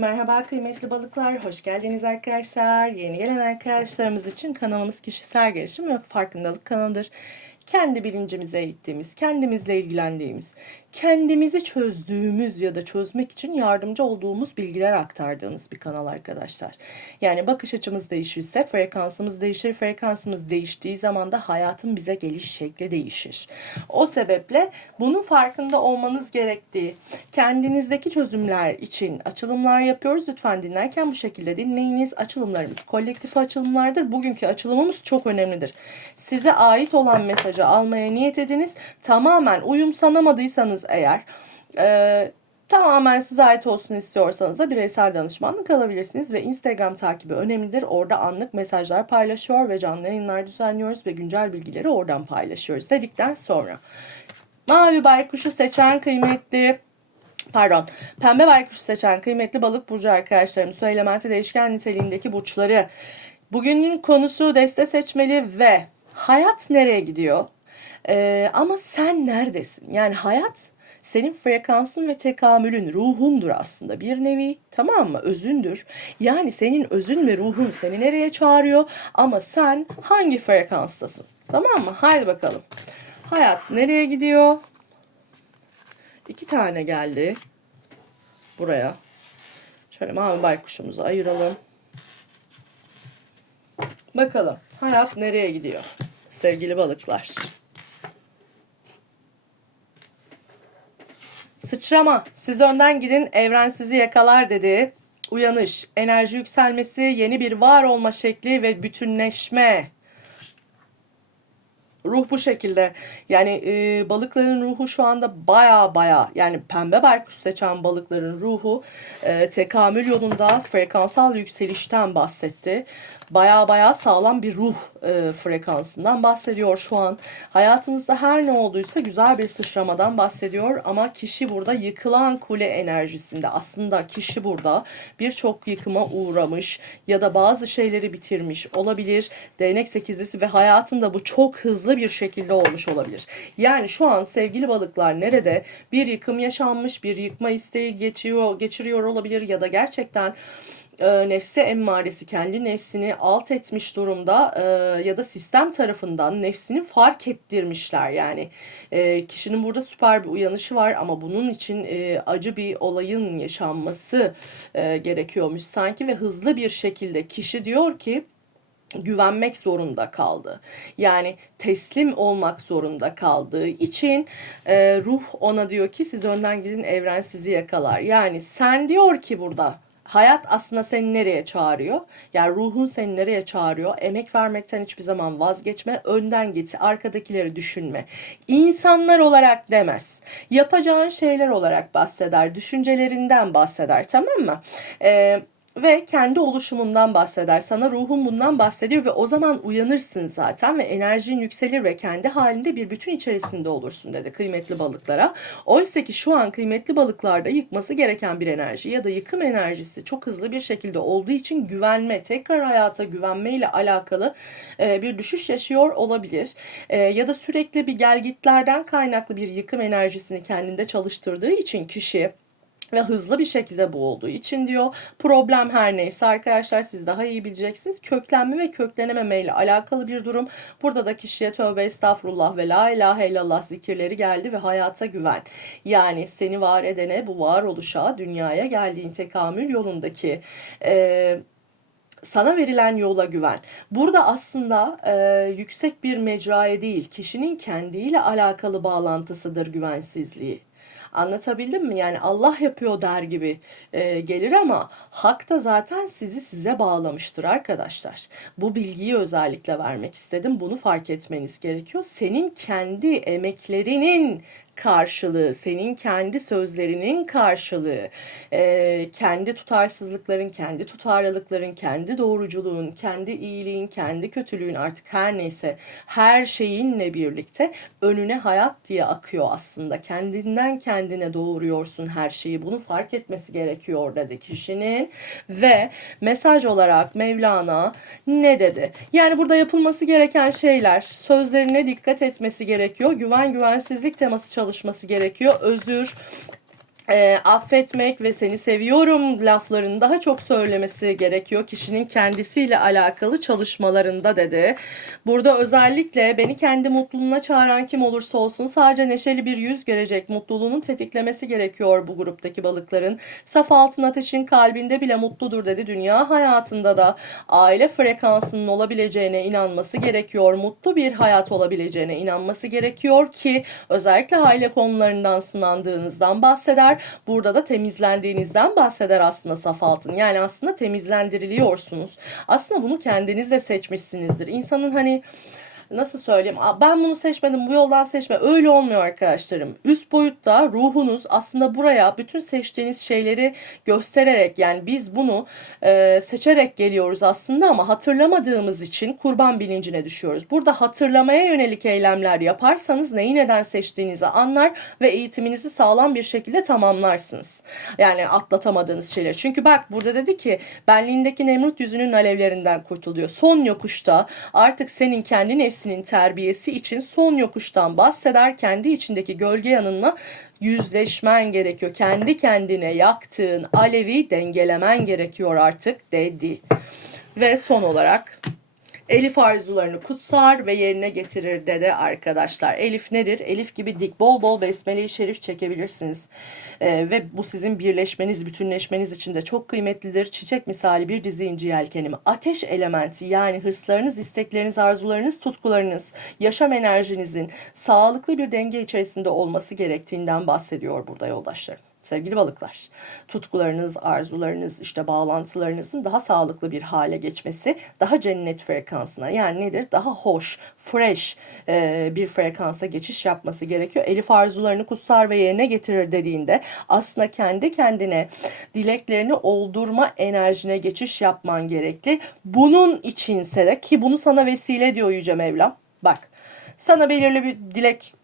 Merhaba kıymetli balıklar, hoş geldiniz arkadaşlar. Yeni gelen arkadaşlarımız için kanalımız kişisel gelişim ve farkındalık kanalıdır. Kendi bilincimize eğittiğimiz, kendimizle ilgilendiğimiz, kendimizi çözdüğümüz ya da çözmek için yardımcı olduğumuz bilgiler aktardığımız bir kanal arkadaşlar. Yani bakış açımız değişirse frekansımız değişir. Frekansımız değiştiği zaman da hayatın bize geliş şekli değişir. O sebeple bunun farkında olmanız gerektiği, kendinizdeki çözümler için açılımlar yapıyoruz. Lütfen dinlerken bu şekilde dinleyiniz. Açılımlarımız kolektif açılımlardır. Bugünkü açılımımız çok önemlidir. Size ait olan mesajı almaya niyet ediniz. Tamamen uyum sanamadıysanız eğer e, tamamen size ait olsun istiyorsanız da bireysel danışmanlık alabilirsiniz ve Instagram takibi önemlidir. Orada anlık mesajlar paylaşıyor ve canlı yayınlar düzenliyoruz ve güncel bilgileri oradan paylaşıyoruz dedikten sonra. Mavi baykuşu seçen kıymetli pardon pembe baykuşu seçen kıymetli balık burcu arkadaşlarım su elementi değişken niteliğindeki burçları bugünün konusu deste seçmeli ve hayat nereye gidiyor Ee, ama sen neredesin yani hayat senin frekansın ve tekamülün ruhundur aslında bir nevi tamam mı özündür yani senin özün ve ruhun seni nereye çağırıyor ama sen hangi frekanstasın tamam mı haydi bakalım hayat nereye gidiyor İki tane geldi. Buraya. Şöyle mavi baykuşumuzu ayıralım. Bakalım hayat nereye gidiyor? Sevgili balıklar. Sıçrama. Siz önden gidin evren sizi yakalar dedi. Uyanış, enerji yükselmesi, yeni bir var olma şekli ve bütünleşme. Ruh bu şekilde. Yani e, balıkların ruhu şu anda baya baya yani pembe baykuş seçen balıkların ruhu e, tekamül yolunda frekansal yükselişten bahsetti. Baya baya sağlam bir ruh e, frekansından bahsediyor şu an. Hayatınızda her ne olduysa güzel bir sıçramadan bahsediyor ama kişi burada yıkılan kule enerjisinde. Aslında kişi burada birçok yıkıma uğramış ya da bazı şeyleri bitirmiş olabilir. Değnek sekizlisi ve hayatında bu çok hızlı bir şekilde olmuş olabilir. Yani şu an sevgili balıklar nerede bir yıkım yaşanmış, bir yıkma isteği geçiyor, geçiriyor olabilir ya da gerçekten e, nefsi emmaresi kendi nefsini alt etmiş durumda e, ya da sistem tarafından nefsini fark ettirmişler yani e, kişinin burada süper bir uyanışı var ama bunun için e, acı bir olayın yaşanması gerekiyormuş sanki ve hızlı bir şekilde kişi diyor ki güvenmek zorunda kaldı. Yani teslim olmak zorunda kaldığı için e, ruh ona diyor ki siz önden gidin evren sizi yakalar. Yani sen diyor ki burada hayat aslında seni nereye çağırıyor? Yani ruhun seni nereye çağırıyor? Emek vermekten hiçbir zaman vazgeçme. Önden git. Arkadakileri düşünme. İnsanlar olarak demez. Yapacağın şeyler olarak bahseder. Düşüncelerinden bahseder. Tamam mı? Eee ve kendi oluşumundan bahseder. Sana ruhun bundan bahsediyor ve o zaman uyanırsın zaten ve enerjin yükselir ve kendi halinde bir bütün içerisinde olursun dedi kıymetli balıklara. Oysa ki şu an kıymetli balıklarda yıkması gereken bir enerji ya da yıkım enerjisi çok hızlı bir şekilde olduğu için güvenme, tekrar hayata güvenmeyle alakalı e, bir düşüş yaşıyor olabilir. E, ya da sürekli bir gelgitlerden kaynaklı bir yıkım enerjisini kendinde çalıştırdığı için kişi ve hızlı bir şekilde bu olduğu için diyor. Problem her neyse arkadaşlar siz daha iyi bileceksiniz. Köklenme ve köklenememe ile alakalı bir durum. Burada da kişiye tövbe estağfurullah ve la ilahe illallah zikirleri geldi ve hayata güven. Yani seni var edene bu varoluşa dünyaya geldiğin tekamül yolundaki eee sana verilen yola güven. Burada aslında e, yüksek bir mecraya değil, kişinin kendiyle alakalı bağlantısıdır güvensizliği. Anlatabildim mi? Yani Allah yapıyor der gibi e, gelir ama hak da zaten sizi size bağlamıştır arkadaşlar. Bu bilgiyi özellikle vermek istedim. Bunu fark etmeniz gerekiyor. Senin kendi emeklerinin karşılığı, senin kendi sözlerinin karşılığı, e, kendi tutarsızlıkların, kendi tutarlılıkların, kendi doğruculuğun, kendi iyiliğin, kendi kötülüğün artık her neyse her şeyinle birlikte önüne hayat diye akıyor aslında. Kendinden kendine doğuruyorsun her şeyi. Bunu fark etmesi gerekiyor dedi kişinin ve mesaj olarak Mevlana ne dedi? Yani burada yapılması gereken şeyler, sözlerine dikkat etmesi gerekiyor. Güven güvensizlik teması çalışması gerekiyor. Özür, e, affetmek ve seni seviyorum laflarını daha çok söylemesi gerekiyor kişinin kendisiyle alakalı çalışmalarında dedi. Burada özellikle beni kendi mutluluğuna çağıran kim olursa olsun sadece neşeli bir yüz görecek mutluluğunun tetiklemesi gerekiyor bu gruptaki balıkların. Saf altın ateşin kalbinde bile mutludur dedi. Dünya hayatında da aile frekansının olabileceğine inanması gerekiyor. Mutlu bir hayat olabileceğine inanması gerekiyor ki özellikle aile konularından sınandığınızdan bahseder. Burada da temizlendiğinizden bahseder aslında saf altın. Yani aslında temizlendiriliyorsunuz. Aslında bunu kendiniz de seçmişsinizdir. İnsanın hani nasıl söyleyeyim "Aa, ben bunu seçmedim bu yoldan seçme öyle olmuyor arkadaşlarım. Üst boyutta ruhunuz aslında buraya bütün seçtiğiniz şeyleri göstererek yani biz bunu e, seçerek geliyoruz aslında ama hatırlamadığımız için kurban bilincine düşüyoruz. Burada hatırlamaya yönelik eylemler yaparsanız neyi neden seçtiğinizi anlar ve eğitiminizi sağlam bir şekilde tamamlarsınız. Yani atlatamadığınız şeyler. Çünkü bak burada dedi ki benliğindeki Nemrut yüzünün alevlerinden kurtuluyor. Son yokuşta artık senin kendi nefsinin terbiyesi için son yokuştan bahseder. Kendi içindeki gölge yanınla yüzleşmen gerekiyor. Kendi kendine yaktığın alevi dengelemen gerekiyor artık dedi. Ve son olarak Elif arzularını kutsar ve yerine getirir dedi arkadaşlar. Elif nedir? Elif gibi dik bol bol besmele-i şerif çekebilirsiniz. Ee, ve bu sizin birleşmeniz, bütünleşmeniz için de çok kıymetlidir. Çiçek misali bir dizi inci yelkenimi. Ateş elementi yani hırslarınız, istekleriniz, arzularınız, tutkularınız, yaşam enerjinizin sağlıklı bir denge içerisinde olması gerektiğinden bahsediyor burada yoldaşlarım sevgili balıklar. Tutkularınız, arzularınız, işte bağlantılarınızın daha sağlıklı bir hale geçmesi, daha cennet frekansına yani nedir? Daha hoş, fresh e, bir frekansa geçiş yapması gerekiyor. Elif arzularını kutsar ve yerine getirir dediğinde aslında kendi kendine dileklerini oldurma enerjine geçiş yapman gerekli. Bunun içinse de ki bunu sana vesile diyor Yüce Mevlam. Bak sana belirli bir dilek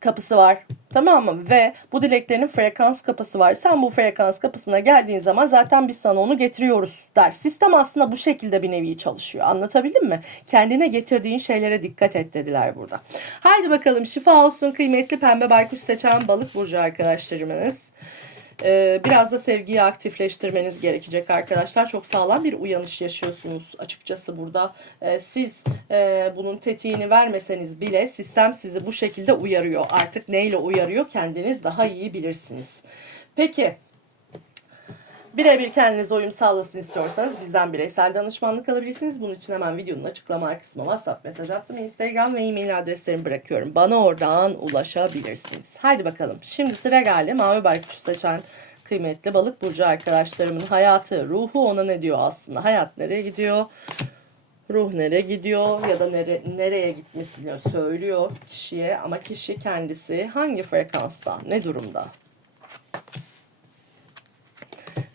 kapısı var. Tamam mı? Ve bu dileklerinin frekans kapısı var. Sen bu frekans kapısına geldiğin zaman zaten biz sana onu getiriyoruz der. Sistem aslında bu şekilde bir nevi çalışıyor. Anlatabildim mi? Kendine getirdiğin şeylere dikkat et dediler burada. Haydi bakalım şifa olsun kıymetli pembe baykuş seçen balık burcu arkadaşlarımız. Ee, biraz da sevgiyi aktifleştirmeniz gerekecek arkadaşlar. Çok sağlam bir uyanış yaşıyorsunuz açıkçası burada. Ee, siz e, bunun tetiğini vermeseniz bile sistem sizi bu şekilde uyarıyor. Artık neyle uyarıyor kendiniz daha iyi bilirsiniz. Peki birebir kendinize uyum sağlasın istiyorsanız bizden bireysel danışmanlık alabilirsiniz. Bunun için hemen videonun açıklama kısmına WhatsApp mesaj attım. Instagram ve e-mail adreslerimi bırakıyorum. Bana oradan ulaşabilirsiniz. Haydi bakalım. Şimdi sıra geldi. Mavi baykuş seçen kıymetli balık burcu arkadaşlarımın hayatı, ruhu ona ne diyor aslında? Hayat nereye gidiyor? Ruh nereye gidiyor ya da nere, nereye gitmesini söylüyor kişiye ama kişi kendisi hangi frekansta, ne durumda?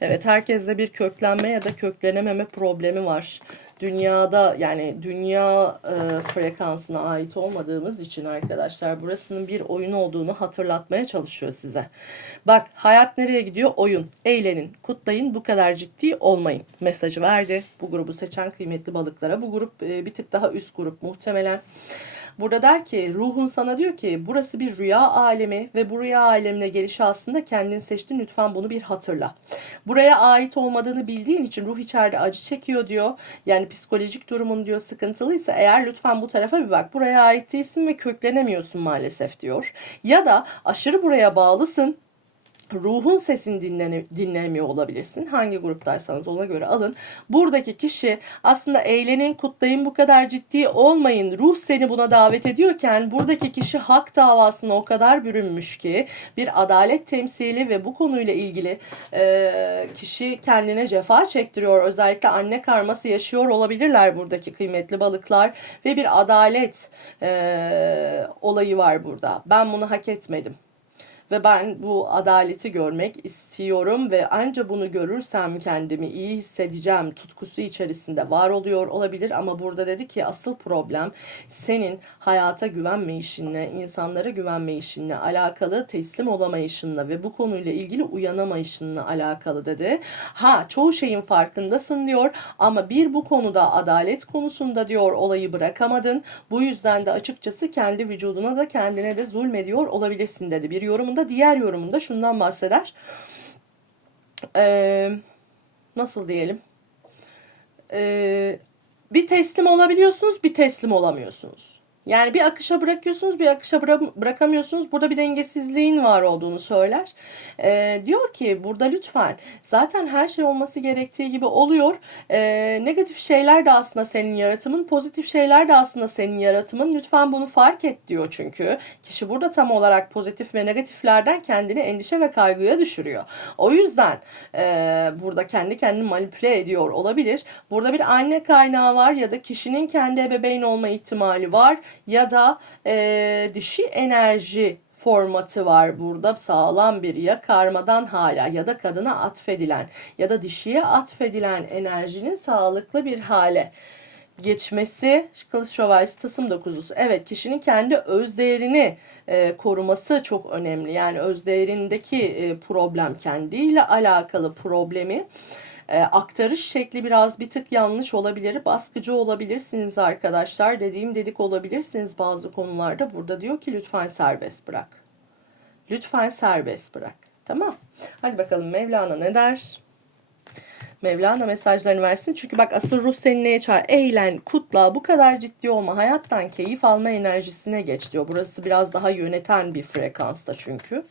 Evet herkeste bir köklenme ya da köklenememe problemi var. Dünyada yani dünya e, frekansına ait olmadığımız için arkadaşlar burasının bir oyun olduğunu hatırlatmaya çalışıyor size. Bak hayat nereye gidiyor? Oyun. Eğlenin, kutlayın, bu kadar ciddi olmayın. Mesajı verdi bu grubu seçen kıymetli balıklara. Bu grup e, bir tık daha üst grup muhtemelen. Burada der ki ruhun sana diyor ki burası bir rüya alemi ve bu rüya alemine gelişi aslında kendin seçtin lütfen bunu bir hatırla. Buraya ait olmadığını bildiğin için ruh içeride acı çekiyor diyor. Yani psikolojik durumun diyor sıkıntılıysa eğer lütfen bu tarafa bir bak. Buraya ait değilsin ve köklenemiyorsun maalesef diyor. Ya da aşırı buraya bağlısın ruhun sesini dinlene, dinlemiyor olabilirsin. Hangi gruptaysanız ona göre alın. Buradaki kişi aslında eğlenin, kutlayın, bu kadar ciddi olmayın. Ruh seni buna davet ediyorken buradaki kişi hak davasına o kadar bürünmüş ki bir adalet temsili ve bu konuyla ilgili e, kişi kendine cefa çektiriyor. Özellikle anne karması yaşıyor olabilirler buradaki kıymetli balıklar ve bir adalet e, olayı var burada. Ben bunu hak etmedim ve ben bu adaleti görmek istiyorum ve anca bunu görürsem kendimi iyi hissedeceğim tutkusu içerisinde var oluyor olabilir ama burada dedi ki asıl problem senin hayata güvenmeyişinle, insanlara güvenmeyişinle alakalı, teslim olamayışınla ve bu konuyla ilgili uyanamayışınla alakalı dedi. Ha çoğu şeyin farkındasın diyor ama bir bu konuda adalet konusunda diyor olayı bırakamadın. Bu yüzden de açıkçası kendi vücuduna da kendine de zulmediyor olabilirsin dedi. Bir yorumunda da diğer yorumunda şundan bahseder. Ee, nasıl diyelim? Ee, bir teslim olabiliyorsunuz, bir teslim olamıyorsunuz. Yani bir akışa bırakıyorsunuz, bir akışa bıra- bırakamıyorsunuz. Burada bir dengesizliğin var olduğunu söyler. Ee, diyor ki burada lütfen zaten her şey olması gerektiği gibi oluyor. Ee, negatif şeyler de aslında senin yaratımın, pozitif şeyler de aslında senin yaratımın. Lütfen bunu fark et diyor çünkü. Kişi burada tam olarak pozitif ve negatiflerden kendini endişe ve kaygıya düşürüyor. O yüzden e, burada kendi kendini manipüle ediyor olabilir. Burada bir anne kaynağı var ya da kişinin kendi ebeveyn olma ihtimali var ya da e, dişi enerji formatı var burada sağlam bir ya karmadan hala ya da kadına atfedilen ya da dişiye atfedilen enerjinin sağlıklı bir hale geçmesi kılıç şövalyesi tısım dokuzusu. Evet kişinin kendi öz değerini e, koruması çok önemli. Yani öz değerindeki e, problem kendiyle alakalı problemi e, aktarış şekli biraz bir tık yanlış olabilir. Baskıcı olabilirsiniz arkadaşlar. Dediğim dedik olabilirsiniz bazı konularda. Burada diyor ki lütfen serbest bırak. Lütfen serbest bırak. Tamam. Hadi bakalım Mevlana ne der? Mevlana mesajlarını versin. Çünkü bak asıl ruh seni neye çağır? Eğlen, kutla, bu kadar ciddi olma. Hayattan keyif alma enerjisine geç diyor. Burası biraz daha yöneten bir frekansta çünkü.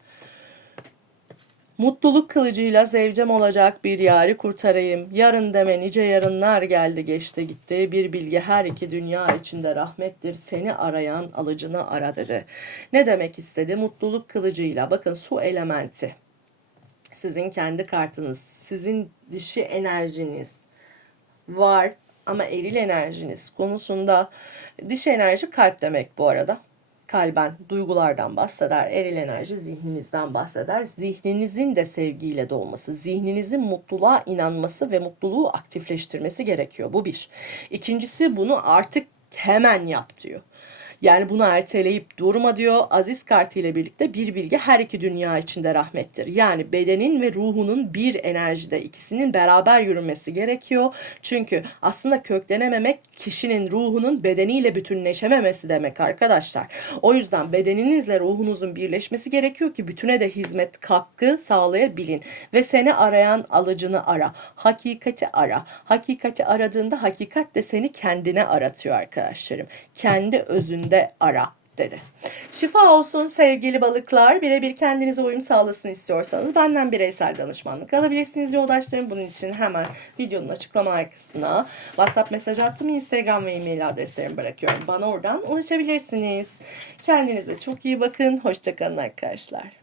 Mutluluk kılıcıyla zevcem olacak bir yari kurtarayım. Yarın deme nice yarınlar geldi geçti gitti. Bir bilgi her iki dünya içinde rahmettir. Seni arayan alıcını ara dedi. Ne demek istedi? Mutluluk kılıcıyla bakın su elementi. Sizin kendi kartınız, sizin dişi enerjiniz var ama eril enerjiniz konusunda dişi enerji kalp demek bu arada kalben duygulardan bahseder. Eril enerji zihninizden bahseder. Zihninizin de sevgiyle dolması, zihninizin mutluluğa inanması ve mutluluğu aktifleştirmesi gerekiyor. Bu bir. İkincisi bunu artık hemen yap diyor. Yani bunu erteleyip durma diyor. Aziz kartı ile birlikte bir bilgi her iki dünya içinde rahmettir. Yani bedenin ve ruhunun bir enerjide ikisinin beraber yürümesi gerekiyor. Çünkü aslında köklenememek kişinin ruhunun bedeniyle bütünleşememesi demek arkadaşlar. O yüzden bedeninizle ruhunuzun birleşmesi gerekiyor ki bütüne de hizmet hakkı sağlayabilin. Ve seni arayan alıcını ara. Hakikati ara. Hakikati aradığında hakikat de seni kendine aratıyor arkadaşlarım. Kendi özünde ara dedi. Şifa olsun sevgili balıklar. Birebir kendinize uyum sağlasın istiyorsanız benden bireysel danışmanlık alabilirsiniz yoldaşlarım. Bunun için hemen videonun açıklama kısmına WhatsApp mesaj attım. Instagram ve e-mail adreslerimi bırakıyorum. Bana oradan ulaşabilirsiniz. Kendinize çok iyi bakın. Hoşçakalın arkadaşlar.